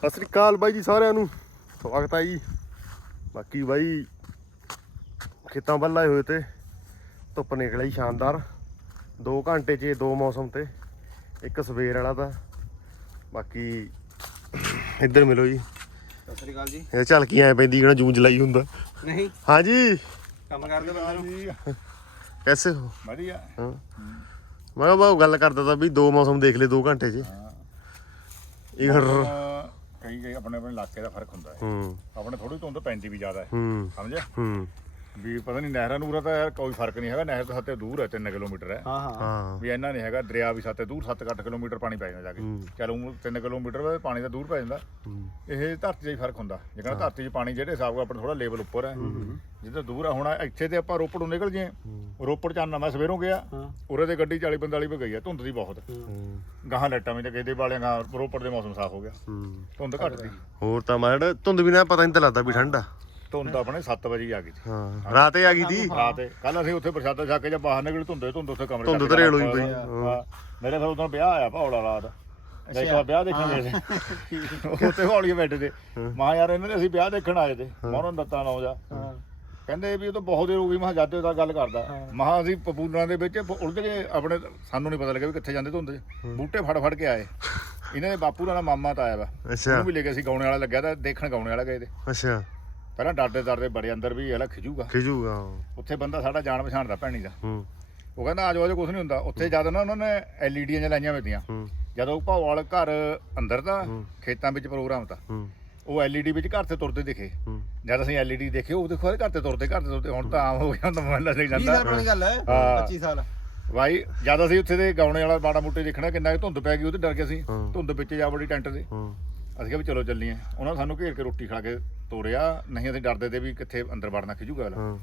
ਸਤਿ ਸ੍ਰੀ ਅਕਾਲ ਬਾਈ ਜੀ ਸਾਰਿਆਂ ਨੂੰ। ਸਵਾਗਤ ਹੈ ਜੀ। ਬਾਕੀ ਬਾਈ ਖੇਤਾਂ ਵੱਲ ਆਏ ਹੋਏ ਤੇ ਧੁੱਪ ਨਿਕਲ ਸ਼ਾਨਦਾਰ। 2 ਘੰਟੇ 'ਚ ਦੋ ਮੌਸਮ ਤੇ ਇੱਕ ਸਵੇਰ ਵਾਲਾ ਤਾਂ। ਬਾਕੀ ਇੱਧਰ ਮਿਲੋ ਜੀ। ਸਤਿ ਸ੍ਰੀ ਅਕਾਲ ਜੀ। ਇਹ ਝਲਕੀ ਐ ਪੈਂਦੀ ਜਿਹੜਾ ਜੂਨ ਜੁਲਾਈ ਹੁੰਦਾ। ਨਹੀਂ। ਹਾਂਜੀ ਕੰਮ ਕਰਦੇ ਬੰਦੇ ਨੂੰ। ਕੈਸੇ ਹੋ? ਵਧੀਆ। ਹਾਂ। ਮੈਂ ਬਾ ਗੱਲ ਕਰਦਾ ਤਾਂ ਵੀ ਦੋ ਮੌਸਮ ਦੇਖ ਲਏ 2 ਘੰਟੇ 'ਚ। ਇਹ ਕਈ ਕਈ ਆਪਣੇ ਆਪਣੇ ਇਲਾਕੇ ਦਾ ਫ਼ਰਕ ਹੁੰਦਾ ਹੈ। ਹੂੰ। ਆਪਣੇ ਥੋੜੀ ਧੁੰਦ ਪੈਂਦੀ ਵੀ ਜ਼ਿਆਦਾ ਹੈ ਹੂੰ। ਸਮਝਿਆ? ਹੂੰ। ਵੀ ਪਤਾ ਨਹੀਂ ਨਹਿਰਾਂ ਨੂਰਾਂ ਤਾਂ ਯਾਰ ਕੋਈ ਫ਼ਰਕ ਨਹੀਂ ਹੈਗਾ ਨਹਿਰ ਤੋਂ ਸੱਤੇ ਦੂਰ ਹੈ 3 ਕਿਲੋਮੀਟਰ ਹੈ। ਹਾਂ ਹਾਂ। ਹਾਂ। ਵੀ ਇੰਨਾ ਨਹੀਂ ਹੈਗਾ ਦਰਿਆ ਵੀ ਸੱਤੇ ਦੂਰ 7-8 ਕਿਲੋਮੀਟਰ ਪਾਣੀ ਪੈ ਜਾਂਦਾ ਜਾ ਕੇ। ਹੂੰ। ਚਲੋ 3 ਕਿਲੋਮੀਟਰ ਵਾ ਪਾਣੀ ਦਾ ਦੂਰ ਪੈ ਜਾਂਦਾ। ਹੂੰ। ਇਹ ਧਰਤੀ 'ਚ ਹੀ ਫ਼ਰਕ ਹੁੰਦਾ। ਜੇ ਕਹਿੰਦਾ ਧਰਤੀ 'ਚ ਪਾਣੀ ਜਿਹੜੇ ਹਿਸਾਬ ਨਾਲ ਆਪਣਾ ਥੋੜਾ ਲੈਵਲ ਉੱਪਰ ਹੈ। ਜਿੱਦਾਂ ਦੂਰ ਆ ਹੁਣ ਇੱਥੇ ਤੇ ਆਪਾਂ ਰੋਪੜ ਨੂੰ ਨਿਕਲ ਜੇ ਰੋਪੜ ਚਾਨ ਮੈਂ ਸਵੇਰੋਂ ਗਿਆ। ਹਾਂ। ਉਰੇ ਤੇ ਗੱਡੀ 40 45 ਪੇ ਗਈ ਆ ਧੁੰਦ ਦੀ ਬਹੁਤ। ਹੂੰ। ਗਾਹਾਂ ਲੱਟਾਂ ਵਿੱਚ ਦੇ ਵਾਲਿਆਂ ਗਾਹਾਂ ਰੋਪੜ ਦੇ ਮੌਸਮ ਸਾਫ਼ ਹੋ ਗਿਆ। ਹੂੰ। ਧੁੰਦ ਘੱਟ ਦੀ ਹੋਰ ਤਾਂ ਮੈਂ ਜਿਹੜਾ ਧੁੰਦ ਵੀ ਨਾ ਪਤਾ ਨਹੀਂ ਤਾਂ ਲੱਗਦਾ ਵੀ ਠੰਡਾ ਧੁੰਦ ਆਪਣੇ 7 ਵਜੇ ਆ ਗਈ ਸੀ। ਹਾਂ ਰਾਤੇ ਆ ਗਈ ਦੀ ਰਾਤ ਕੱਲ ਅਸੀਂ ਉੱਥੇ ਪ੍ਰਸ਼ਾਦਾ ਛੱਕ ਕੇ ਜਾਂ ਬਾਹਰ ਨਿਕਲੇ ਧੁੰਦੇ ਧੁੰਦ ਉੱਥੇ ਕਮਰੇ ਧੁੰਦ ਚੱਕ ਤਾਂ ਕੇ ਰੇਲ ਹੋਈ ਪਈ। ਮੇਰੇ ਫਿਰ ਉਦੋਂ ਵਿਆਹ ਆਇਆ ਭੌਲਾ ਰਾਤ। ਇੱਕ ਵਾਰ ਵਿਆਹ ਦੇਖਣ ਗਏ ਸੀ। ਉੱਥੇ ਹੌਲੀ ਬੈਠੇ ਤੇ ਮਾਂ ਯਾਰ ਇਹਨਾਂ ਨੇ ਅਸੀਂ ਵਿਆਹ ਦੇਖਣ ਆਏ ਤੇ ਮੋਹਨ ਦੱਤਾ ਨਾ ਜਾ ਹਾਂ। ਕਹਿੰਦੇ ਵੀ ਉਹ ਤਾਂ ਬਹੁਤ ਦੇਰ ਹੋ ਗਈ ਮੈਂ ਕਿਹਾ ਜਾਦੇ ਦਾ ਗੱਲ ਕਰਦਾ। ਮਹਾ ਅਸੀਂ ਪਪੂਲਰਾਂ ਦੇ ਵਿੱਚ ਉਲਝ ਕੇ ਆਪਣੇ ਸਾਨੂੰ ਨਹੀਂ ਪਤਾ ਲੱਗਿਆ ਵੀ ਕਿੱਥੇ ਜਾਂਦੇ ਧੁੰਦ 'ਚ। ਬੂਟੇ ਫੜ ਫੜ ਕੇ ਆਏ। ਇਹਨਾਂ ਦੇ ਬਾਪੂ ਦਾ ਮਾਮਾ ਤਾਂ ਆਇਆ ਵਾ। ਅੱਛਾ। ਉਹਨੂੰ ਵੀ ਲੈ ਕੇ ਅਸੀਂ ਗਾਉਣੇ ਵਾਲਾ ਲੱਗਿਆ ਤਾਂ ਦੇਖਣ ਗਾਉਣੇ ਵਾਲਾ ਗਏ ਤੇ। ਅੱਛਾ। ਪਹਿਲਾਂ ਡਰਦੇ ਡਰਦੇ ਬੜੇ ਅੰਦਰ ਵੀ ਇਹਲਾ ਖਿਜੂਗਾ। ਖਿਜੂਗਾ ਉੱਥੇ ਬੰਦਾ ਸਾਡਾ ਜਾਣ ਪਛਾਣ ਦਾ ਭੈਣੀ ਦਾ। ਹੂੰ। ਉਹ ਕਹਿੰਦਾ ਆਜੋ ਆਜੋ ਕੁਝ ਨਹੀਂ ਹੁੰਦਾ। ਉੱਥੇ ਜਦ ਨਾ ਉਹਨਾਂ ਨੇ ਐਲਈਡੀਆਂ ਜਿਹਾ ਲਾਈਆਂ ਹੋਈਆਂ ਹੂੰ। ਜਦੋਂ ਭੌਵਾਲ ਘਰ ਅੰਦਰ ਦਾ ਖੇਤਾਂ ਵਿੱਚ ਪ੍ਰੋਗਰਾਮ ਤਾਂ ਹੂੰ। ਉਹ ਐਲਈਡੀ ਵਿੱਚ ਘਰ ਤੇ ਤੁਰਦੇ ਦਿਖੇ। ਹੂੰ। ਜਦ ਅਸੀਂ ਐਲਈਡੀ ਦੇਖੇ ਉਹ ਦੇਖੋ ਘਰ ਤੇ ਤੁਰਦੇ ਘਰ ਤੇ ਤੁਰਦੇ ਹੁਣ ਤਾਂ ਆਮ ਹੋ ਗਿਆ ਹੁੰਦਾ ਮੋਬਾਈਲ 20 ਸਾਲ ਜਾਂਦਾ ਪੁਰਾਣੀ ਗੱਲ? ਹੈ। ਹਾਂ। 25 ਸਾਲ। ਭਾਈ ਜਦ ਅਸੀਂ ਉੱਥੇ ਦੇ ਗਾਉਣੇ ਵਾਲਾ ਬਾੜਾ ਮੁੱਟੇ ਦੇਖਣਾ ਕਿੰਨਾ ਕੁ ਧੁੰਦ ਪੈ ਗਈ ਉਹ ਤੇ ਡਰ ਗਏ ਸੀ ਹਾਂ। ਧੁੰਦ ਵਿੱਚ ਜਾ ਬੜੀ ਟੈਂਟ ਦੇ ਹੂੰ। ਅਸੀਂ ਕਿਹਾ ਵੀ ਚਲੋ ਚੱਲੀਏ। ਉਹਨਾਂ ਨੇ ਸਾਨੂੰ ਘੇਰ ਕੇ ਰੋਟੀ ਖਾ ਕੇ ਤੋਰਿਆ। ਨਹੀਂ ਅਸੀਂ ਡਰਦੇ ਤੇ ਵੀ ਕਿੱਥੇ ਅੰਦਰ ਵੜਨਾ ਖਿਜੂਗਾ ਅਗਲਾ। ਹਾਂ।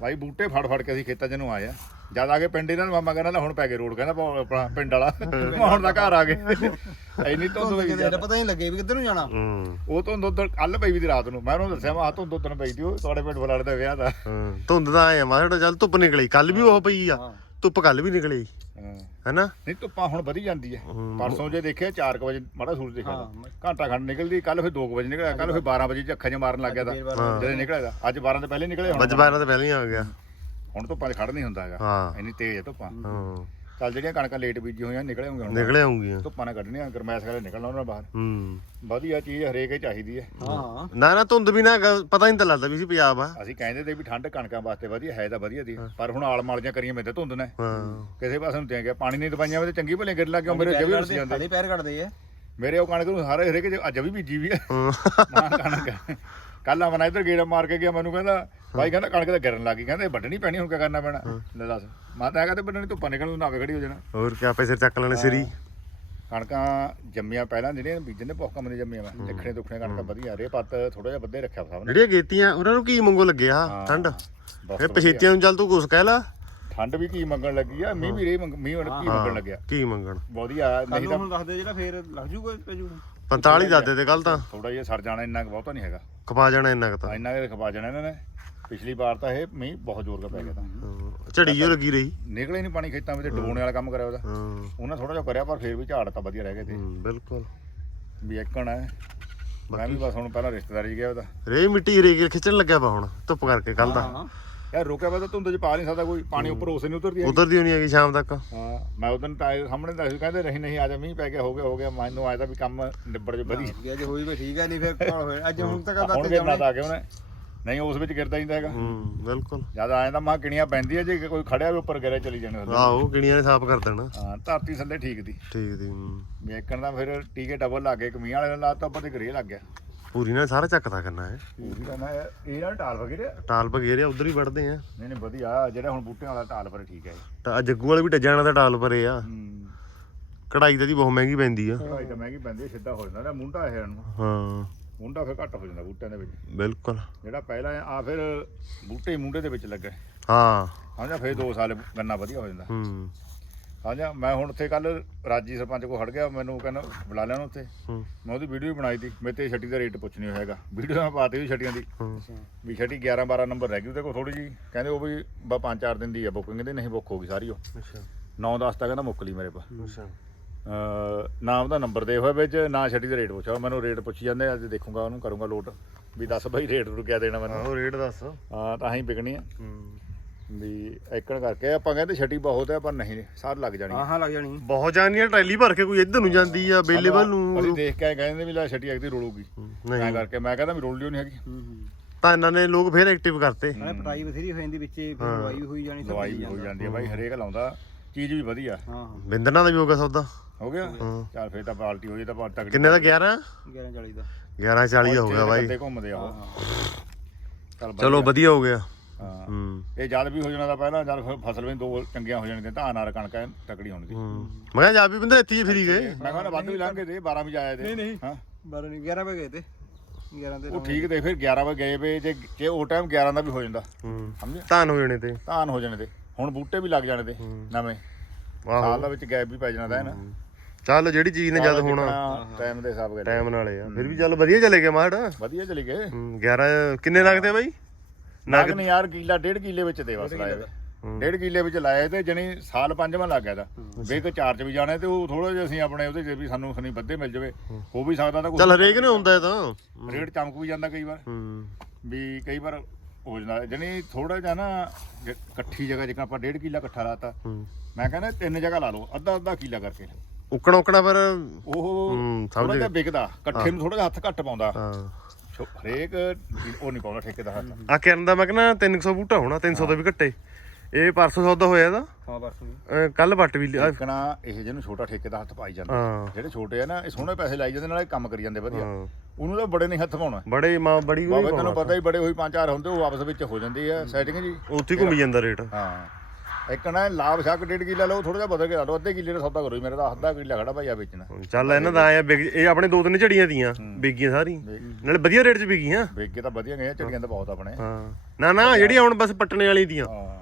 ਭਾਈ ਬੂਟੇ ਫੜ ਫੜ ਕੇ ਅਸੀਂ ਖੇਤਾਂ 'ਚ ਨੂੰ ਆਏ ਆ। ਜਦ ਆ ਕੇ ਪਿੰਡ ਇਹਨਾਂ ਨੂੰ ਮਾਮਾ ਕਹਿੰਦਾ ਲੈ ਹੁਣ ਪੈ ਗਏ ਰੋਡ ਕਹਿੰਦਾ ਆਪਣਾ ਪਿੰਡ ਵਾਲਾ। ਮੈਂ ਹੁਣ ਦਾ ਘਰ ਆ ਗਏ। ਐਨੀ ਧੁੰਦ ਹੋਈ ਕਿਤੇ ਪਤਾ ਨਹੀਂ ਲੱਗੇ ਵੀ ਕਿੱਧਰ ਨੂੰ ਜਾਣਾ। ਹੂੰ। ਉਹ ਧੁੰਦ ਉਧਰ ਕੱਲ ਪਈ ਵੀ ਦੀ ਰਾਤ ਨੂੰ। ਮੈਂ ਉਹਨੂੰ ਦੱਸਿਆ ਮੈਂ ਆ ਧੁੰਦ ਉਧਰ ਪਈ ਦੀ ਉਹ ਤੁਹਾਡੇ ਪਿੰਡ ਬਲਾੜੇ ਦਾ ਵਿਆਹ ਦਾ। ਹਾਂ। ਧੁੰਦ ਤਾਂ ਆਇਆ ਮਾ ਚੱਲ ਧੁੱਪ ਨਿਕਲੀ। ਕੱਲ ਵੀ ਉਹ ਪਈ ਆ। ਧੁੱਪ ਕੱਲ ਵੀ ਨਿਕਲੀ। ਹਾਂ। ਹੈਨਾ? ਨਹੀਂ ਧੁੱਪਾਂ ਹੁਣ ਵਧੀ ਜਾਂਦੀ ਹੈ ਹੂੰ। ਪਰਸੋਂ ਜੇ ਦੇਖਿਆ 4 ਵਜੇ ਮਾੜਾ ਸੂਰਜ ਦਿਖਿਆ ਹਾਂ। ਘੰਟਾ ਖੰਡ ਨਿਕਲਦੀ ਕੱਲ ਫਿਰ 2 ਵਜੇ ਨਿਕਲਿਆ ਕੱਲ ਫਿਰ 12 ਵਜੇ ਚ ਅੱਖਾਂ 'ਚ ਮਾਰਨ ਲੱਗ ਗਿਆ ਤਾਂ। ਜਦੋਂ ਨਿਕਲਿਆ ਤਾਂ। ਅੱਜ 12 ਤੋਂ ਪਹਿਲੇ ਨਿਕਲੇ ਬੱਜ ਬਾਰਾਂ ਤੋਂ ਪਹਿਲਾਂ ਹੀ ਆ ਗਿਆ। ਹੁਣ ਧੁੱਪਾਂ 'ਚ ਖੜ ਨਹੀਂ ਹੁੰਦਾ ਹੈਗਾ। ਹਾਂ। ਇੰਨੀ ਤੇਜ਼ ਹੈ ਧੁੱਪਾਂ। ਹਾਂ। ਚੱਲ ਜਿਹੜੀਆਂ ਕਣਕਾਂ ਲੇਟ ਬੀਜੀ ਹੋਈਆਂ ਨਿਕਲੇ ਹੋਣਗੇ ਹੁਣ ਨਿਕਲੇ ਆਉਂਗੀਆਂ ਧੁੱਪਾਂ ਨਾਲ ਕੱਢਣੀਆਂ ਗਰਮੈਸ਼ ਕਰਕੇ ਨਿਕਲਣਾ ਉਹਨਾਂ ਬਾਹਰ। ਹੂੰ। ਵਧੀਆ ਚੀਜ਼ ਹਰੇਕ ਹੀ ਚਾਹੀਦੀ ਹੈ। ਹਾਂ। ਨਾ ਨਾ ਧੁੰਦ ਵੀ ਨਾ ਗ- ਪਤਾ ਨਹੀਂ ਤਾਂ ਲੱਗਦਾ ਵੀ ਸੀ ਪੰਜਾਬ ਆ। ਅਸੀਂ ਕਹਿੰਦੇ ਤੇ ਵੀ ਠੰਡ ਕਣਕਾਂ ਵਾਸਤੇ ਵਧੀਆ ਹੈ ਤਾਂ ਵਧੀਆ ਦੀ। ਪਰ ਹੁਣ ਆਲ ਮਾਲੀਆਂ ਕਰੀਆਂ ਮੇਰੇ ਧੁੰਦ ਨੇ। ਹਾਂ। ਕਿਸੇ ਪਾਸੇ ਨੂੰ ਤੇ ਗਿਆ ਪਾਣੀ ਨਹੀਂ ਦਵਾਈਆਂ ਵਿੱਚ ਚੰਗੀ ਭਲੇ ਗਿਰ ਲੱਗ ਗਿਆ ਮੇਰੇ ਜਵੀ ਰਸ ਜਾਂਦੇ। ਸਾਡੇ ਪੈਰ ਕੱਢਦੇ ਆ। ਮੇਰੇ ਉਹ ਕਣਕ ਨੂੰ ਸਾਰੇ ਹਰੇਕ ਅੱਜ ਵੀ ਬੀਜੀ ਵੀ ਹੈ ਹਾਂ। ਮਾਂ ਕਣਕ ਕੱਲ ਆ ਮੈਂ ਇੱਧਰ ਗੇੜਾ ਮਾਰ ਕੇ ਗਿਆ ਮੈਨੂੰ ਕਹਿੰਦਾ ਬਾਈ ਕਹਿੰਦਾ ਕਣਕ ਤਾਂ ਗਿਰਨ ਲੱਗੀ ਕਹਿੰਦੇ ਵੱਢਣੀ ਪੈਣੀ ਹੁਣ ਕੀ ਕਰਨਾ ਪੈਣਾ? ਲੈ ਦੱਸ। ਮੈਂ ਤਾਂ ਕਹਿੰਦਾ ਵੱਢਣੀ ਧੁੱਪਾਂ ਨਿਕਲਣ ਨੂੰ ਖੜੀ ਹੋ ਜਾਣਾ। ਹੋਰ ਕਿਆ ਪੈਸੇ ਚੱਕ ਲੈਣੇ ਸਿਰੀ। ਕਣਕਾਂ ਜੰਮੀਆਂ ਪਹਿਲਾਂ ਜਿਹੜੀਆਂ ਬੀਜਣ ਦੇ ਬਹੁਤ ਕੰਮ ਦੇ ਜੰਮੀਆਂ ਵਾ ਦੇਖਣੇ ਦੁੱਖਣੇ ਕਣਕਾਂ ਵਧੀਆ ਰੇ ਪੱਤ ਥੋੜਾ ਜਿਹਾ ਵੱਧੇ ਰੱਖਿਆ ਸਭ ਨੇ ਜਿਹੜੀਆਂ ਗੇਤੀਆਂ ਉਹਨਾਂ ਨੂੰ ਕੀ ਮੰਗੋ ਲੱਗਿਆ। ਠੰਡ। ਇਹ ਪਛੇਤੀਆਂ ਨੂੰ ਚੱਲ ਤੂੰ ਕੁਛ ਕਹਿ ਲਾ। ਠੰਡ ਵੀ ਕੀ ਮੰਗਣ ਲੱਗੀ ਆ? ਮੀਂਹ ਵੀ ਰੇ ਮੀਂਹ ਹੁਣ ਕੀ ਮੰਗਣ ਲੱਗਿਆ? ਕੀ ਮੰਗਣ? ਵਧੀਆ ਨਹੀਂ ਤਾਂ ਦੱਸਦੇ ਜਿਹੜਾ ਫੇਰ ਲੱਗ ਜੂਗਾ ਪੈ ਜੂਗਾ 45 ਦਾਦੇ ਤੇ ਕੱਲ ਤਾਂ। ਥੋੜਾ ਜਿਹਾ ਸਰ ਜਾਣਾ ਇੰਨਾ ਕੁ ਬਹੁਤਾ ਨਹੀਂ ਹੈਗਾ। ਖਪਾ ਜਾਣਾ ਇੰਨਾ ਕੁ ਤਾਂ। ਇੰਨਾ ਕੁ ਖਪਾ ਜਾਣਾ ਇਹਨਾਂ ਨੇ। ਪਿਛਲੀ ਵਾਰ ਤਾਂ ਇਹ ਮੀਂਹ ਬਹੁਤ ਜ਼ੋਰ ਦਾ ਪੈ ਗਿਆ ਤਾਂ। ਝੜੀ ਜੋ ਲੱਗੀ ਰਹੀ। ਨਿਕਲੇ ਨਹੀਂ ਪਾਣੀ ਖੇਤਾਂ ਵਿੱਚ ਡੁਬੋਣੇ ਵਾਲਾ ਕੰਮ ਕਰਿਆ ਉਹਦਾ। ਹਾਂ। ਉਹਨਾਂ ਥੋੜਾ ਜਿਹਾ ਕਰਿਆ ਪਰ ਫੇਰ ਵੀ ਝਾੜ ਤਾਂ ਵਧੀਆ ਰਹਿ ਗਏ ਤੇ। ਹੂੰ, ਬਿਲਕੁਲ। ਵੀ ਇੱਕਣ ਹੈ। ਮੈਂ ਵੀ ਬਸ ਹੁਣ ਪਹਿਲਾਂ ਰਿਸ਼ਤੇਦਾਰੀ ਗਿਆ ਉਹਦਾ। ਰੇ ਮਿੱਟੀ ਹਰੇਕ ਖਿੱਚਣ ਲੱਗਿਆ ਵਾ ਹੁਣ ਧੁੱਪ ਕਰਕੇ ਕੱਲ ਦਾ। ਯਾਰ ਰੋਕਿਆ ਵਾ ਤਾਂ ਧੁੰਦ 'ਚ ਪਾ ਨਹੀਂ ਸਕਦਾ ਕੋਈ ਪਾਣੀ ਉੱਪਰ ਉਸੇ ਨਹੀਂ ਉਤਰਦੀ ਹੈਗੀ। ਉਧਰ ਦੀ ਹੋਣੀ ਹੈਗੀ ਸ਼ਾਮ ਤੱਕ। ਹਾਂ ਮੈਂ ਉਦੋਂ ਤਾਂ ਇਹ ਸਾਹਮਣੇ ਤਾਂ ਸੀ ਕਹਿੰਦੇ ਨਹੀਂ ਨਹੀਂ ਆ ਜਾ ਮੀਂਹ ਪੈ ਗਿਆ ਹੋ ਗਿਆ ਹੋ ਗਿਆ ਮੈਨੂੰ ਆਇਆ ਤਾਂ ਵੀ ਕੰਮ ਨਿਬੜ ਜੇ ਵਧੀਆ। ਗਿਆ ਜੇ ਹੋਈ ਵੀ ਠੀਕ ਹੈ ਨਹੀਂ ਫੇਰ ਕੋਲ ਹੋਏ। ਅੱਜ ਹੁਣ ਤੱਕ ਹੁਣ ਦੱਸਦੇ ਗਿਰਨਾ ਜਾਵਣੇ ਤਾਂ ਕੇ ਉਹਨੇ ਨਹੀਂ ਉਸ ਵਿੱਚ ਗਿਰਦਾ ਹੀ ਹੈਗਾ। ਹੂੰ ਬਿਲਕੁਲ। ਜਦ ਆਇਆ ਤਾਂ ਮਾਂ ਕਿਣੀਆਂ ਪੈਂਦੀ ਹੈ ਜੇ ਕੋਈ ਖੜਿਆ ਉੱਪਰ ਗਿਰੇ ਚਲੀ ਜਾਣੇ ਥੱਲੇ। ਆਹੋ ਕਿਣੀਆਂ ਨੇ ਸਾਫ਼ ਕਰ ਦੇਣਾ। ਹਾਂ ਧਰਤੀ ਥੱਲੇ ਠੀਕ ਦੀ। ਠੀਕ ਦੀ ਹੂੰ। ਵੇਖਣ ਦਾ ਫਿਰ ਟੀਕੇ ਡਬਲ ਲੱਗ ਗਏ ਕਮੀਆਂ ਵਾਲੇ ਨੇ ਲਾਤਾ ਆਪਾਂ ਤੇ ਗਰੇ ਲੱਗ ਗਿਆ। ਪੂਰੀ ਨਾਲ ਸਾਰਾ ਚੱਕਦਾ ਕਰਨਾ ਹੈ ਪੂਰੀ ਤਾਂ ਨਾ ਇਹ ਨਾਲ ਟਾਲ ਵਗੇਰੇ ਟਾਲ ਪਗੇਰਿਆ ਉਧਰ ਹੀ ਵੜਦੇ ਆ। ਨਹੀਂ ਨਹੀਂ ਵਧੀਆ ਜਿਹੜਾ ਹੁਣ ਬੂਟਿਆਂ ਵਾਲਾ ਟਾਲ ਪਰ ਠੀਕ ਹੈ। ਤਾਂ ਆਹ ਜੱਗੂ ਵਾਲੇ ਵੀ ਟੱਜਾਣਾ ਦਾ ਟਾਲ ਪਰੇ ਆ। ਹੂੰ। ਕਢਾਈ ਤਾਂ ਦੀ ਬਹੁਤ ਮਹਿੰਗੀ ਪੈਂਦੀ ਆ। ਕਢਾਈ ਤਾਂ ਮਹਿੰਗੀ ਪੈਂਦੀ ਹੈ ਸਿੱਧਾ ਹੋ ਜਾਂਦਾ ਨਾ ਮੁੰਡਾ ਇਹ ਨੂੰ। ਹਾਂ। ਮੁੰਡਾ ਫਿਰ ਘੱਟ ਹੋ ਜਾਂਦਾ ਬੂਟਿਆਂ ਦੇ ਵਿੱਚ। ਬਿਲਕੁਲ। ਜਿਹੜਾ ਪਹਿਲਾਂ ਆ ਫਿਰ ਬੂਟੇ ਮੁੰਡੇ ਦੇ ਵਿੱਚ ਲੱਗੇ। ਹਾਂ। ਸਮਝਾ ਫਿਰ 2 ਸਾਲ ਗੰਨਾ ਵਧੀਆ ਹੋ ਜਾਂਦਾ। ਹੂੰ। ਸਮਝਾ ਮੈਂ ਹੁਣ ਉੱਥੇ ਕੱਲ ਰਾਜੀ ਸਰਪੰਚ ਕੋ ਖੜ ਗਿਆ ਮੈਨੂੰ ਕਹਿੰਦਾ ਬੁਲਾ ਲੈਣਾ ਉੱਥੇ। ਮੈਂ ਉਹਦੀ ਵੀਡੀਓ ਬਣਾਈ ਤੀ ਮੇਰੇ ਤੇ ਛੱਟੀ ਦਾ ਰੇਟ ਪੁੱਛਣੀ ਹੋਏਗਾ ਵੀਡੀਓ ਮੈਂ ਪਾਤੀ ਵੀ ਛੱਟੀਆਂ ਦੀ। ਹੂੰ। ਵੀ ਛੱਟੀ 11 12 ਨੰਬਰ ਰਹਿ ਗਈ ਉਹਦੇ ਕੋਲ ਥੋੜੀ ਜੀ ਕਹਿੰਦੇ ਉਹ ਵੀ ਬਾ 5-4 ਦਿਨ ਦੀ ਆ ਬੁਕਿੰਗ ਕਹਿੰਦੇ ਨਹੀਂ ਬੁੱਕ ਹੋ ਗਈ ਸਾਰੀ ਉਹ। ਅੱਛਾ। 9-10 ਤਾਂ ਕਹਿੰਦਾ ਮੁੱਕ ਲਈ ਮੇਰੇ ਪਾ ਅੱਛਾ। ਨਾ ਉਹਦਾ ਨੰਬਰ ਦੇ ਹੋਇਆ ਵਿੱਚ ਨਾ ਛੱਡੀ ਦਾ ਰੇਟ ਪੁੱਛਿਆ। ਮੈਨੂੰ ਰੇਟ ਪੁੱਛੀ ਜਾਂਦੇ ਅੱਜ ਦੇਖੂੰਗਾ ਉਹਨੂੰ ਕਰੂੰਗਾ ਲੋਟ। ਵੀ ਦੱਸ ਭਾਈ ਰੇਟ ਨੂੰ ਕਿਆ ਦੇਣਾ ਮੈਨੂੰ? ਆਹੋ ਰੇਟ ਦੱਸ। ਹਾਂ ਤਾਂ ਹੀ ਵਿਕਣੀ ਆ। ਵੀ ਐਕਣ ਕਰਕੇ ਆਪਾਂ ਕਹਿੰਦੇ ਛੱਡੀ ਬਹੁਤ ਹੈ ਪਰ ਨਹੀਂ ਸਾਰ ਲੱਗ ਜਾਣੀ। ਹਾਂ ਹਾਂ ਲੱਗ ਜਾਣੀ। ਬਹੁਤ ਜਾਨੀ ਆ ਟਰੈਲੀ ਭਰ ਕੇ ਕੋਈ ਇੱਧਰ ਨੂੰ ਜਾਂਦੀ ਆ ਬੇਲੇ ਵੱਲ ਅਸੀਂ ਨੂੰ ਦੇਖ ਕੇ ਕਹਿੰਦੇ ਵੀ ਲੈ ਛੱਡੀ ਅਗਦੀ ਰੋਲੂਗੀ। ਨਹੀਂ। ਕਰਕੇ ਮੈਂ ਕਹਿੰਦਾ ਵੀ ਰੋਲ ਲਿਓ ਨਹੀਂ ਹੈਗੀ। ਹੂੰ ਹੂੰ। ਤਾਂ ਇਹਨਾਂ ਨੇ ਲੋਕ ਫੇਰ ਐਕਟਿਵ ਕਰਤੇ। ਨਾਲੇ ਪਟਾਈ ਬਥੇਰੀ ਹੋ ਜਾਂਦੀ ਵਿੱਚੇ ਫਿਰ ਦਵਾਈ ਵੀ ਹੋਈ ਜਾਣੀ ਸਭ ਦਵਾਈ ਹੋ ਜਾਂਦੀ। ਹੈ ਬਾਈ ਹਰੇਕ ਲਾਉਂਦਾ ਚੀਜ਼ ਵੀ ਵਧੀਆ। ਹਾਂ ਹਾਂ। ਬਿੰਦਨਾ ਦਾ ਵੀ ਹੋ ਗਿਆ ਸੌਦਾ। ਹੋ ਗਿਆ। ਚੱਲ ਫੇਰ ਤਾਂ ਪਾਰਟੀ ਹੋ ਜੇ ਤਾਂ ਬਹੁਤ ਤਗੜੀ ਕਿੰਨੇ ਦਾ? 11 1140 ਦਾ। 1140 ਦਾ ਹੋ ਗਿਆ ਬਾਈ। ਘੁੰਮਦੇ ਆ ਚੱਲ ਚਲੋ ਵਧੀਆ। ਹੋ ਗਿਆ। ਹਾਂ। ਇਹ ਜਦ ਵੀ ਹੋ ਜਾਣਾ ਤਾਂ ਪਹਿਲਾਂ ਜਦ ਫਸਲ ਵੀ ਦੋ ਚੰਗੀਆਂ ਹੋ ਜਾਣਗੀਆਂ ਧਾਨ ਨਾਲ ਕਣਕ ਤਕੜੀ ਹੋਣੀ ਸੀ ਮੈਂ ਕਿਹਾ ਜਾ ਵੀ ਬਿੰਦਰ ਇੱਥੇ ਹੀ ਫਿਰੀ ਗਏ। ਮੈਂ ਕਹਿੰਦਾ ਵੱਧ ਵੀ ਲੰਘੇ ਤੇ 12 ਵੀ ਜਾਇਆ ਤੇ। ਨਹੀਂ, ਨਹੀਂ। ਹਾਂ। 12 ਨਹੀਂ 11 ਵਜੇ ਗਏ ਤੇ। 11 ਤੇ ਉਹ ਠੀਕ ਤੇ ਫਿਰ 11 ਵਜੇ ਗਏ ਵੇ ਜੇ ਜੇ ਉਹ ਟਾਈਮ 11 ਦਾ ਵੀ ਹੋ ਜਾਂਦਾ। ਹੂੰ। ਸਮਝਿਆ? ਧਾਨ ਹੋ ਜਾਣੇ ਤੇ। ਧਾਨ ਹੋ ਜਾਣੇ ਤੇ। ਹੁਣ ਬੂਟੇ ਵੀ ਲੱਗ ਜਾਣੇ ਤੇ ਨਵੇਂ। ਸਾਲ ਦਾ ਵਿੱਚ ਗੈਪ ਵੀ ਪੈ ਜਾਣਾ ਤਾਂ ਹੈ ਨਾ? ਚੱਲ ਜਿਹੜੀ ਚੀਜ਼ ਨੇ ਜਦ ਹੋਣਾ। ਟਾਈਮ ਦੇ ਹਿਸਾਬ ਨਾਲ ਟਾਈਮ ਨਾਲੇ ਆ ਫਿਰ ਵੀ ਚੱਲ ਵਧੀਆ ਚਲੇ ਗਿਆ ਮਾੜ ਵਧੀਆ ਚਲੀ ਗਏ। 11 ਕਿੰਨੇ ਲੱਗਦੇ ਆ ਬਾਈ? ਨਗ ਨੇ ਯਾਰ ਕਿੱਲਾ ਡੇਢ ਕਿੱਲੇ ਵਿੱਚ ਦੇ ਵਸ ਵੇ। ਡੇਢ ਕਿੱਲੇ ਵਿੱਚ ਲਾਏ ਤੇ ਜਣੀ ਸਾਲ ਪੰਜਵਾਂ ਲੱਗ ਗਿਆ ਦਾ ਵੇ ਕਿ ਚਾਰ ਚ ਵੀ ਜਾਣਾ ਤੇ ਉਹ ਥੋੜਾ ਜਿਹਾ ਅਸੀਂ ਆਪਣੇ ਉਹਦੇ ਚ ਵੀ ਸਾਨੂੰ ਖਨੀ ਵੱਧੇ ਮਿਲ ਜਾਵੇ। ਹੋ। ਵੀ ਸਕਦਾ ਤਾਂ ਕੁਛ ਚੱਲ ਹਰੇਕ ਨੇ ਹੁੰਦਾ ਇਹ ਤਾਂ। ਰੇਟ ਚਮਕ ਵੀ ਜਾਂਦਾ ਕਈ ਵਾਰ। ਵੀ ਕਈ ਵਾਰ ਹੋ ਜਾਂਦਾ। ਜਣੀ ਥੋੜਾ ਜਿਹਾ ਨਾ ਜੇ ਇਕੱਠੀ ਜਗ੍ਹਾ ਜਿਹਾ ਆਪਾਂ ਡੇਢ ਕਿੱਲਾ ਇਕੱਠਾ ਲਾਤਾ। ਮੈਂ ਕਹਿੰਦਾ ਤਿੰਨ ਜਗ੍ਹਾ ਲਾ ਲਓ ਅੱਧਾ ਅੱਧਾ ਕਿੱਲਾ ਕਰਕੇ। ਉਕਣਾ ਉਕਣਾ ਪਰ ਉਹ ਹੂੰ, ਸਮਝ ਥੋੜਾ ਜਿਹਾ ਗਿਆ। ਵਿਕਦਾ ਇਕੱਠੇ ਨੂੰ ਥੋੜਾ ਜਿਹਾ ਹੱਥ ਘੱਟ ਪਾਉਂਦਾ। ਹਾਂ। ਛੋ- ਹਰੇਕ ਉਹ ਨਹੀਂ ਪਾਉਂਦਾ ਠੇਕੇ ਦਾ ਹੱਥ। ਆ ਕਰਨ ਦਾ ਮੈਂ ਕਹਿੰਦਾ 300 ਬੂਟਾ ਹੋਣਾ 300 ਤੋਂ ਵੀ ਘੱਟੇ। ਇਹ ਪਰਸੋਂ ਸੌਦਾ ਹੋਇਆ ਇਹਦਾ? ਹਾਂ ਕੱਲ ਵੱਟ ਵੀ ਲਿਆ। ਇੱਕਣਾ ਇਹ ਜਿਹਨੂੰ ਛੋਟਾ ਠੇਕੇ ਦਾ ਹੱਥ ਪਾਈ ਜਾਂਦਾ। ਹਾਂ। ਜਿਹੜੇ ਛੋਟੇ ਆ ਨਾ ਇਹ ਸੋਹਣੇ ਪੈਸੇ ਲਾਈ ਜਾਂਦੇ ਨਾਲੇ ਕੰਮ ਕਰੀ ਜਾਂਦੇ ਵਧੀਆ। ਹਾਂ। ਉਹਨੂੰ ਤਾਂ ਬੜੇ ਨਹੀਂ ਹੱਥ ਪਾਉਣਾ। ਬੜੇ ਮਾਂ ਬੜੀ ਹੋਈ ਬਾਬੇ ਤੈਨੂੰ ਪਤਾ ਹੀ ਬੜੇ ਹੋਈ ਪੰਜ ਚਾਰ ਹੁੰਦੇ ਉਹ ਆਪਸ ਵਿੱਚ ਹੋ ਜਾਂਦੀ ਆ। ਸੈਟਿੰਗ ਜੀ। ਉੱਥੇ ਘੁੰਮੀ ਜਾਂਦਾ ਰੇਟ। ਹਾਂ। ਇੱਕ ਨਾ ਲਾਭ ਛੱਕ ਡੇਢ ਕਿੱਲਾ ਲਓ ਥੋੜਾ ਜਿਹਾ ਬਦਲ ਕੇ ਲਾ ਲਓ ਅੱਧੇ ਕਿੱਲੇ ਦਾ ਸੌਦਾ ਕਰੋ ਜੀ, ਮੇਰਾ ਤਾਂ ਅੱਧਾ ਕਿੱਲਾ ਖੜਾ ਭਾਈ ਆ ਵੇਚਣਾ। ਚੱਲ ਇਹਨਾਂ ਦਾ ਆਇਆ ਇਹ ਆਪਣੇ ਦੋ ਤਿੰਨ ਝੜੀਆਂ ਦੀਆਂ ਵਿਕੀਆਂ ਸਾਰੀ। ਨਾਲੇ ਵਧੀਆ ਰੇਟ 'ਚ ਵਿਕੀਆਂ ਵੇਚ ਕੇ ਤਾਂ ਵਧੀਆ ਗਏ ਝੜੀਆਂ ਤਾਂ ਬਹੁਤ ਆਪਣੇ। ਹਾਂ। ਨਾ ਨਾ ਜਿਹੜੀਆਂ ਹੁਣ ਬਸ ਪੱਟਣੇ ਵਾਲੀ ਦੀਆਂ ਹਾਂ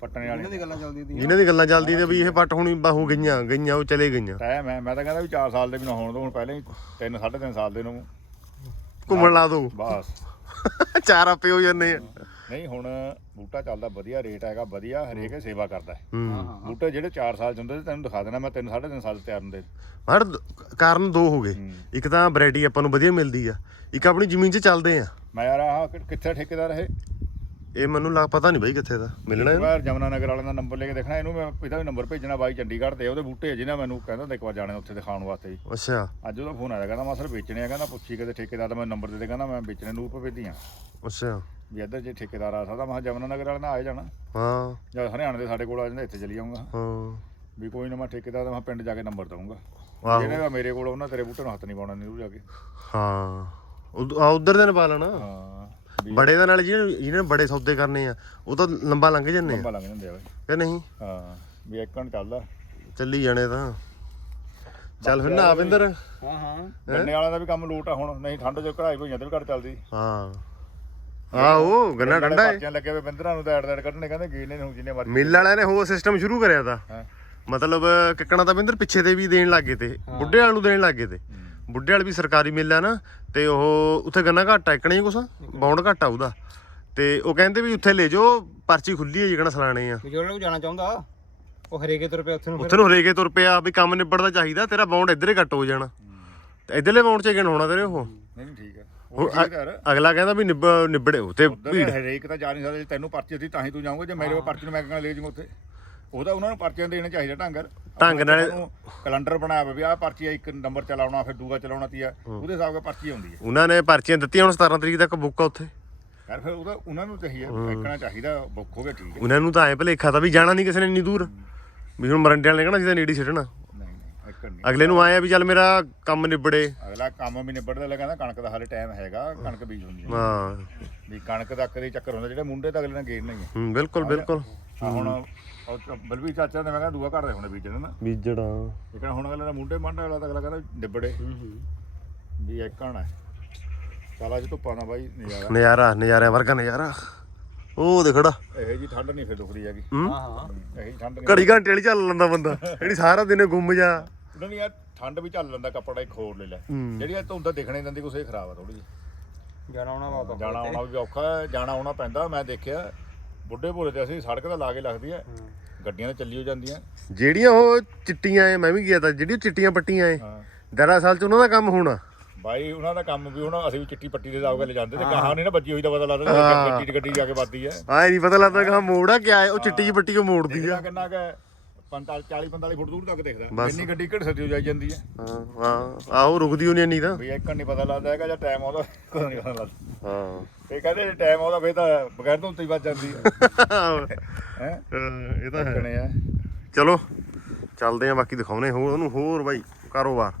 ਪੱਟਣੇ ਇਹਨਾਂ ਵਾਲੇ ਦੀ ਗੱਲਾਂ ਚੱਲਦੀਆਂ ਦੀਆਂ ਜਿਨ੍ਹਾਂ ਦੀ ਗੱਲਾਂ ਚੱਲਦੀ ਤੇ ਵੀ ਇਹ ਪੱਟ ਹੁਣੀ ਹੋ ਗਈਆਂ ਗਈਆਂ ਉਹ ਚਲੇ ਗਈਆਂ। ਟਾਈਮ ਹੈ ਮੈਂ ਤਾਂ ਕਹਿੰਦਾ ਵੀ 4 ਸਾਲ ਦੇ ਵੀ ਨਾ ਹੋਣ ਦੋ ਹੁਣ ਪਹਿਲਾਂ ਹੀ 3 3.5 ਸਾਲ ਦੇ ਨੂੰ। ਘੁੰਮਣ ਲਾ ਦੋ। ਬਸ। ਚਾਰ ਆਪੇ ਹੋ ਜਾਂਦੇ ਆ। ਨਹੀਂ ਹੁਣ ਬੂਟਾ ਚੱਲਦਾ ਵਧੀਆ ਰੇਟ ਹੈਗਾ ਵਧੀਆ ਹਰੇਕ ਸੇਵਾ ਕਰਦਾ ਹੈ। ਹੂੰ। ਬੂਟੇ ਜਿਹੜੇ 4 ਸਾਲ ਚ ਹੁੰਦੇ ਤੇ ਤੈਨੂੰ ਦਿਖਾ ਦੇਣਾ ਮੈਂ 3 3.5 ਸਾਲ ਤੇ ਤਿਆਰ ਹੁੰਦੇ ਹਰ ਕਾਰਨ ਦੋ ਹੋ ਗਏ। ਇੱਕ ਤਾਂ ਵੈਰਾਈਟੀ ਆਪਾਂ ਨੂੰ ਵਧੀਆ ਮਿਲਦੀ ਆ ਇੱਕ ਆਪਣੀ ਜ਼ਮੀਨ 'ਚ ਚੱਲਦੇ ਆ। ਮੈਂ ਯਾਰ ਆਹ ਕਿ- ਕਿੱਥੇ ਠੇਕੇਦਾਰ ਇਹ? ਇਹ ਮੈਨੂੰ ਲੱਗ ਪਤਾ ਨਹੀਂ ਬਈ ਕਿੱਥੇ ਦਾ। ਮਿਲਣਾ ਇਹਨੂੰ? ਵਾਰ ਜਮਨਾ ਨਗਰ ਵਾਲਿਆਂ ਦਾ ਨੰਬਰ ਲੈ ਕੇ ਦੇਖਣਾ ਇਹਨੂੰ ਮੈਂ ਇਹਦਾ ਵੀ ਨੰਬਰ ਭੇਜਣਾ ਬਾਈ ਚੰਡੀਗੜ੍ਹ ਤੇ ਉਹਦੇ ਬੂਟੇ ਜਿਹਨਾਂ ਮੈਨੂੰ ਕਹਿੰਦਾ ਹੁੰਦਾ ਇੱਕ ਵਾਰ ਜਾਣੇ ਉੱਥੇ ਦਿਖਾਉਣ ਵਾਸਤੇ ਜੀ। ਅੱਛਾ। ਅੱਜ ਉਹਦਾ ਫੋਨ ਆਇਆ ਕਹਿੰਦਾ ਮਾਸਰ ਵੇਚਣੇ ਆ ਕਹਿੰਦਾ ਪੁੱਛੀ ਕਿਤੇ ਠੇਕੇਦਾਰ ਦਾ ਮੈਂ ਨੰਬਰ ਦੇ ਦੇ ਕਹਿੰਦਾ ਮੈਂ ਵੇਚਣੇ ਨੂੰ ਭੇਜੀਆਂ ਅੱਛਾ। ਵੀ ਇੱਧਰ ਜੇ ਠੇਕੇਦਾਰ ਆ ਸਕਦਾ ਮੈਂ ਕਿਹਾ ਜਮਨਾ ਨਗਰ ਵਾਲਿਆਂ ਨਾਲ ਆ ਜਾਣਾ। ਹਾਂ। ਜਦ ਹਰਿਆਣੇ ਦੇ ਸਾਡੇ ਕੋਲ ਆ ਜਾਂਦਾ ਇੱਥੇ ਚਲੀ ਜਾਊਂਗਾ। ਹਾਂ। ਵੀ ਕੋਈ ਨਾ ਮੈਂ ਠੇਕੇਦਾਰ ਦਾ ਮੈਂ ਪਿੰਡ ਜਾ ਕੇ ਨੰਬਰ ਦਊਂਗਾ। ਆਹੋ। ਜਿਹੜੇ ਦਾ ਮੇਰੇ ਕੋਲ ਉਹਨਾਂ ਤੇਰੇ ਬੂਟੇ ਨੂੰ ਹੱਥ ਨਹੀਂ ਪਾਉਣਾ ਨਹੀਂ ਜਾ ਕੇ। ਹਾਂ। ਉਧ- ਆ ਉਧਰ ਦੇ ਨੇ ਪਾ ਲੈਣਾ? ਹਾਂ। ਬੜੇ ਦਾ ਨਾਲ ਜਿਹਨੇ ਜਿਹਨੇ ਬੜੇ ਸੌਦੇ ਕਰਨੇ ਆ ਉਹ ਤਾਂ ਲੰਬਾ ਲੰਘ ਜੰਨੇ ਆ। ਲੰਬਾ ਲੰਘ ਜਾਂਦੇ ਆ ਬਾਈ। ਕਿ ਨਹੀਂ? ਹਾਂ ਵੀ ਚੱਲਦਾ। ਚੱਲੀ ਜਾਣੇ ਤਾਂ। ਚੱਲ ਫਿਰ ਨਾ ਆਵਿੰਦਰ ਹਾਂ ਹਾਂ। ਗੰਨੇ ਵਾਲਿਆਂ ਦਾ ਵੀ ਕੰਮ ਲੋਟ ਆ ਹੁਣ ਨਹੀਂ ਠੰਡ ਚ ਕਢਾਈ ਹੋਈਆਂ ਤੇ ਵੀ ਘੱਟ ਚੱਲਦੀ। ਹਾਂ। ਆਹੋ ਗੰਨਾ ਠੰਡਾ ਹੈ ਪਰਚੀਆਂ ਲੱਗੇ ਹੋਏ ਬੰਦਰਾਂ ਨੂੰ ਤਾਂ ਐਡ ਐਡ ਕੱਢਣੇ ਕਹਿੰਦੇ ਗੇਨੇ ਨੂੰ ਜਿੰਨੇ ਮਰਜ਼ੀ ਮਿੱਲ ਵਾਲਿਆਂ ਨੇ ਹੋਰ ਸਿਸਟਮ ਸ਼ੁਰੂ ਕਰਿਆ ਤਾ। ਹਾਂ। ਮਤਲਬ ਕਿੱਕਣਾ ਤਾਂ ਬਿੰਦਰ ਪਿੱਛੇ ਤੇ ਵੀ ਦੇਣ ਲੱਗੇ ਤੇ ਬੁੱਢੇ ਵਾਲ ਨੂੰ ਦੇਣ ਲੱਗੇ ਤੇ। ਬੁੱਢੇ ਵਾਲ ਵੀ ਸਰਕਾਰੀ ਮਿੱਲ ਨਾ ਤੇ ਉਹ ਉੱਥੇ ਗੰਨਾ ਘੱਟ ਆ ਇਕਣਾ ਹੀ ਕੁਛ ਬਾਉਂਡ ਘੱਟ ਉਹਦਾ। ਤੇ ਉਹ ਕਹਿੰਦੇ ਵੀ ਉੱਥੇ ਲੈ ਜਾਓ ਪਰਚੀ ਖੁੱਲੀ ਹੈ ਜਿਕਣਾ ਸਲਾਣੇ ਆ। ਜਿਹੜਾ ਕੋਈ ਜਾਣਾ ਚਾਹੁੰਦਾ? ਉਹ ਹਰੇਕੇ ਤੁਰ ਪਿਆ ਉੱਥੇ ਨੂੰ ਫਿਰ ਉੱਥੇ ਨੂੰ ਹਰੇਕੇ ਤੁਰ ਪਿਆ ਵੀ ਕੰਮ ਨਿਬੜਦਾ ਚਾਹੀਦਾ ਤੇਰਾ ਬਾਉਂਡ ਇੱਧਰ ਹੀ ਘੱਟ ਹੋ ਜਾਣਾ। ਤੇ ਇੱਧਰਲੇ ਬਾਉਂਡ 'ਚ ਗਿਣ ਹੋਣਾ ਤੇਰੇ ਉਹ? ਨਹੀਂ ਠੀਕ ਹੈ ਅਗਲਾ ਕਹਿੰਦਾ ਵੀ ਨਿਬ ਨਿਬੜੇ ਹੋ ਤੇ ਭੀੜ। ਹਰੇਕ ਤਾਂ ਜਾ ਨਹੀਂ ਸਕਦੇ ਜੇ ਤੈਨੂੰ ਪਰਚੀ ਦਿੱਤੀ ਤਾਂ ਹੀ ਤੂੰ ਜਾਊਂਗਾ ਜੇ ਮੇਰੇ ਕੋਲ ਪਰਚੀ ਨੂੰ ਮੈਂ ਕਹਿੰਦਾ ਲੈ ਜਾਊਂਗਾ ਉੱਥੇ? ਉਹਦਾ ਉਹਨਾਂ ਨੂੰ ਪਰਚੀਆਂ ਦੇਣੇ ਚਾਹੀਦੇ ਢੰਗਰ। ਢੰਗ ਨਾਲ- ਕੈਲੰਡਰ ਬਣਾਇਆ ਹੋਵੇ ਵੀ ਆਹ ਪਰਚੀ ਆ, ਇੱਕ ਨੰਬਰ ਚਲਾਉਣਾ ਫਿਰ ਦੂਆ ਚਲਾਉਣਾ ਤੀਆ ਉਹਦੇ ਹਿਸਾਬ ਨਾਲ ਪਰਚੀ ਆਉਂਦੀ ਹੈ ਉਹਨਾਂ ਨੇ ਪਰਚੀਆਂ ਦਿੱਤੀਆਂ ਹੁਣ 17 ਤਰੀਕ ਤੱਕ ਬੁੱਕ ਆ ਉੱਥੇ। ਯਾਰ ਫਿਰ ਉਹਦਾ ਉਹਨਾਂ ਨੂੰ ਚਾਹੀਦਾ ਦੇਖਣਾ ਚਾਹੀਦਾ ਬੁੱਕ ਹੋ ਗਿਆ ਠੀਕ ਹੈ ਉਹਨਾਂ ਨੂੰ ਤਾਂ ਐ ਭਲੇਖਾ ਤਾਂ ਵੀ ਜਾਣਾ ਨਹੀਂ ਕਿਸੇ ਨੇ ਇੰਨੀ ਦੂਰ। ਵੀ ਹੁਣ ਮਰੰਡੇ ਵਾਲੇ ਕਹਿਣਾ ਜਿਹਦਾ ਨੇੜੇ ਹੀ ਛੱਡਣਾ। ਨਹੀਂ ਨਹੀਂ ਇੱਕ ਨਹੀਂ। ਅਗਲੇ ਨੂੰ ਆਇਆ ਵੀ ਚੱਲ ਮੇਰਾ ਕੰਮ ਨਿਬੜੇ। ਅਗਲਾ ਕੰਮ ਵੀ ਨਿਬੜਦਾ ਲੈ ਕਹਿੰਦਾ ਕਣਕ ਦਾ ਹਾਲੇ ਟਾਈਮ ਹੈਗਾ ਕਣਕ ਬੀਜ ਹੁੰਦੀ ਹੈ ਹਾਂ। ਵੀ ਕਣਕ ਦੇ ਚੱਕਰ ਹੁੰਦਾ ਜਿਹੜੇ ਮੁੰਡੇ ਤਾਂ ਅਗਲੇ ਨੇ ਗੇੜ ਨਹੀਂ ਹੈ ਹੂੰ ਬਿਲਕੁਲ ਬਿਲਕੁਲ। ਆ ਹੁਣ ਚ- ਬਲਵੀਰ ਚਾਚਾ ਨੇ ਮੈਂ ਕਹਿੰਦਾ ਦੂਆ ਘਰ ਦੇ ਹੁਣੇ ਬੀਜਣ ਨਾ। ਬੀਜੜਾ ਇੱਕ ਹੁਣ ਅਗਲੇ ਦਾ ਮੁੰਡੇ ਮੰਡਾ ਵਾਲਾ ਤਾਂ ਅਗਲਾ ਕਹਿੰਦਾ ਨਿਬੜੇ ਵੀ ਇੱਕਣ ਹੈ। ਚਲ ਅੱਜ ਧੁੱਪਾਂ ਦਾ ਬਾਈ ਨਜ਼ਾਰਾ। ਨਜ਼ਾਰਾ ਨਜ਼ਾਰਿਆਂ ਵਰਗਾ ਨਜ਼ਾਰਾ। ਉਹ ਦੇ ਖੜਾ। ਇਹੋ ਜੀ ਠੰਡ ਨਹੀਂ ਫਿਰ ਦੁਖਦੀ ਹੈਗੀ। ਹੂੰ? ਹਾਂ ਇਹੋ ਜੀ ਠੰਡ ਨਹੀਂ। ਘੜੀ ਘੰਟੇ ਵਾਲੀ ਚੱਲ ਲੈਂਦਾ ਬੰਦਾ। ਜਿਹੜੀ ਸਾਰਾ ਦਿਨ ਗੁੰਮ ਜਾ। ਉਹਨਾਂ ਨੇ ਯਾਰ ਠੰਡ ਵੀ ਚੱਲ ਲੈਂਦਾ ਕੱਪੜਾ ਇੱਕ ਹੋਰ ਲੈ ਲੈ। ਹੂੰ। ਜਿਹੜੀ ਇਹ ਧੁੰਦ ਦਿਖਣੇ ਦਿੰਦੀ ਕੁਛ ਇਹ ਖਰਾਬ ਆ ਥੋੜੀ ਜਿਹੀ। ਜਾਣਾ ਆਉਣਾ ਬਹੁਤ ਜਾਣਾ ਆਉਣਾ ਵੀ ਔਖਾ ਹੈ ਜਾਣਾ ਆਉਣਾ ਪੈਂਦਾ ਮੈਂ ਦੇਖਿਆ। ਬੁੱਢੇ ਭੋਲੇ ਤੇ ਅਸੀਂ ਸੜਕ ਤਾਂ ਲਾ ਕੇ ਲੱਗਦੀ ਹੈ। ਗੱਡੀਆਂ ਤਾਂ ਚੱਲੀ ਹੋ ਜਾਂਦੀਆਂ। ਜਿਹੜੀਆਂ ਉਹ ਚਿੱਟੀਆਂ ਐ ਮੈਂ ਵੀ ਗਿਆ ਤਾਂ ਜਿਹੜੀਆਂ ਚਿੱਟੀਆਂ ਪੱਟੀਆਂ ਐ ਹਾਂ। ਦਰਅਸਲ ਚ ਉਹਨਾਂ ਦਾ ਕੰਮ ਹੋਣਾ। ਬਾਈ ਉਹਨਾਂ ਦਾ ਕੰਮ ਵੀ ਹੁਣ ਅਸੀਂ ਵੀ ਚਿੱਟੀ ਪੱਟੀ ਦੇ ਹਿਸਾਬ ਨਾਲ ਜਾਂਦੇ ਤੇ ਕਹਾਂ ਨਾ ਬੱਜੀ ਹੋਈ ਦਾ ਪਤਾ ਲੱਗਦਾ। ਕਿ ਗੱਡੀ ਦੀ ਗੱਡੀ ਜਾ ਕੇ ਵੱਜਦੀ ਹੈ ਆਏ ਨਹੀਂ ਪਤਾ ਲੱਗਦਾ ਕਿ ਮੋੜਾ ਕਿਆ ਹੈ ਉਹ ਚਿੱਟੀ ਜਿਹੀ ਪੱਟੀ ਕੋ ਮੋੜਦੀ ਆ। ਕਿੰਨਾ ਕਿ 45 40 45 ਫੁੱਟ ਦੂਰ ਤੱਕ ਦਿਖਦਾ। ਇੰਨੀ ਗੱਡੀ ਘੜ ਸਕਦੀ ਹੋ ਜਾਈ ਜਾਂਦੀ ਹੈ ਹਾਂ ਹਾਂ। ਆਹੋ ਰੁਕਦੀ ਹੋਣੀ ਨਹੀਂ ਤਾਂ। ਵੀ ਇੱਕ ਨਹੀਂ ਪਤਾ ਲੱਗਦਾ ਹੈਗਾ ਜਾਂ ਟਾਈਮ ਆਉਂਦਾ ਕੋਈ ਨਹੀਂ ਪਤਾ ਲੱਗਦਾ। ਹਾਂ। ਤੇ ਕਹਿੰਦੇ ਜੇ ਟਾਈਮ ਆਉਂਦਾ ਫੇਰ ਤਾਂ ਬਗੈਰ ਤੋਂ ਹੀ ਵੱਜ ਜਾਂਦੀ। ਹੈ। ਹੈ? ਇਹ ਤਾਂ ਹੈ। ਆ। ਚਲੋ ਚੱਲਦੇ ਆ ਬਾਕੀ ਦਿਖਾਉਨੇ ਹੋਰ ਉਹਨੂੰ ਹੋਰ ਬਾਈ ਕਾਰੋਬਾਰ।